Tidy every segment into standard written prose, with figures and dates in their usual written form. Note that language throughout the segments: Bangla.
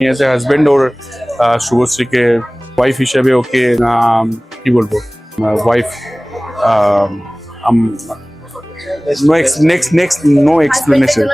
এজ এ হাজবেন্ড ওর শুভশ্রীকে ওয়াইফ হিসেবে ওকে কি বলবো ওয়াইফ নেক্সট নো এক্সপ্লেনেশন।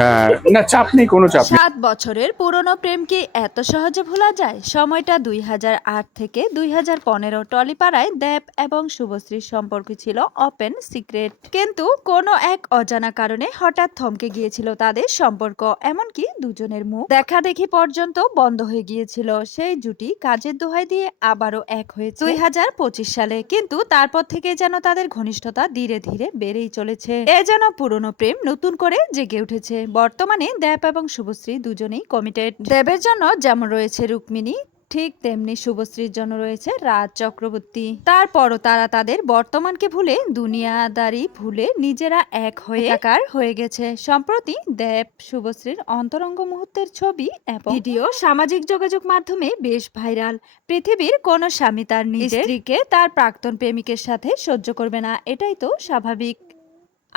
হ্যাঁ, না চাপ নেই, কোনো চাপ নেই। 7 বছরের পুরনো প্রেম কি এত সহজে ভোলা যায়? সময়টা 2008 থেকে 2015। টলিপাড়ায় দেব এবং শুভশ্রীর সম্পর্ক ছিল ওপেন সিক্রেট, কিন্তু কোনো এক অজানা কারণে হঠাৎ থমকে গিয়েছিল তাদের সম্পর্ক। এমনকি দুজনের মুখ দেখা দেখি পর্যন্ত বন্ধ হয়ে গিয়েছিল। সেই জুটি কাজের দোহাই দিয়ে আবারও এক হয়েছে 2025 সালে, কিন্তু তারপর থেকে যেন তাদের ঘনিষ্ঠতা ধীরে ধীরে বেড়েই চলেছে। এ যেন পুরনো প্রেম নতুন করে জেগে উঠেছে। বর্তমানে দেব এবং শুভশ্রী দুজনেই কমিটেড। দেবের জন্য যেমন রয়েছে রুক্মিণী, ঠিক তেমনি শুভশ্রীর জন্য রয়েছে রাজ চক্রবর্তী। তারপরও তারা তাদের বর্তমানকে ভুলে, দুনিয়াদারি ভুলে নিজেরা এক হয়ে একাকার হয়ে গেছে। সম্প্রতি দেব শুভশ্রীর অন্তরঙ্গ মুহূর্তের ছবি এবং ভিডিও সামাজিক যোগাযোগ মাধ্যমে বেশ ভাইরাল। পৃথিবীর কোনো স্বামী তার নিজের স্ত্রীকে তার প্রাক্তন প্রেমিকের সাথে সহ্য করবে না, এটাই তো স্বাভাবিক।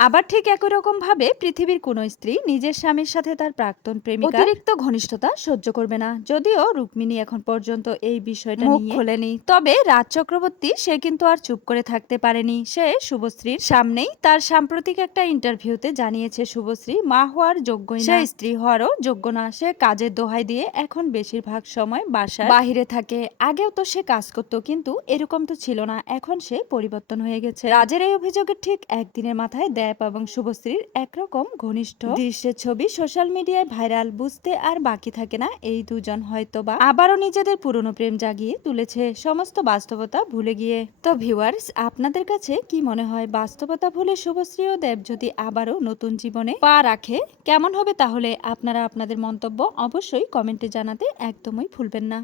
আবার ঠিক একই রকম ভাবে পৃথিবীর কোনো স্ত্রী নিজের স্বামীর সাথে তার প্রাক্তন প্রেমিকার অতিরিক্ত ঘনিষ্ঠতা সহ্য করবে না। যদিও রুক্মিণী এখন পর্যন্ত এই বিষয়টা মুখ খোলেনি, তবে রাজ চক্রবর্তী সে কিন্তু আর চুপ করে থাকতে পারেনি। সে শুভশ্রীর সামনেই তার সাম্প্রতিক একটা ইন্টারভিউতে জানিয়েছে শুভশ্রী মা হওয়ার যোগ্যই না, সে স্ত্রী হওয়ারও যোগ্য না। সে কাজের দোহাই দিয়ে এখন বেশিরভাগ সময় বাসার বাহিরে থাকে। আগেও তো সে কাজ করত, কিন্তু এরকম তো ছিল না। এখন সে পরিবর্তন হয়ে গেছে। রাজের এই অভিযোগের ঠিক একদিনের মাথায় দেব এবং শুভশ্রীর একরকম ঘনিষ্ঠ দৃশ্যের ছবি সোশ্যাল মিডিয়ায় ভাইরাল। বুঝতে আর বাকি থাকে না এই দুজন হয়তোবা আবারও নিজেদের পুরনো প্রেম জাগিয়ে তুলেছে, সমস্ত বাস্তবতা ভুলে গিয়ে। তো ভিউয়ার্স, আপনাদের কাছে কি মনে হয়, বাস্তবতা ভুলে শুভশ্রী ও দেব যদি আবারও নতুন জীবনে পা রাখে কেমন হবে? তাহলে আপনারা আপনাদের মন্তব্য অবশ্যই কমেন্টে জানাতে একদমই ভুলবেন না।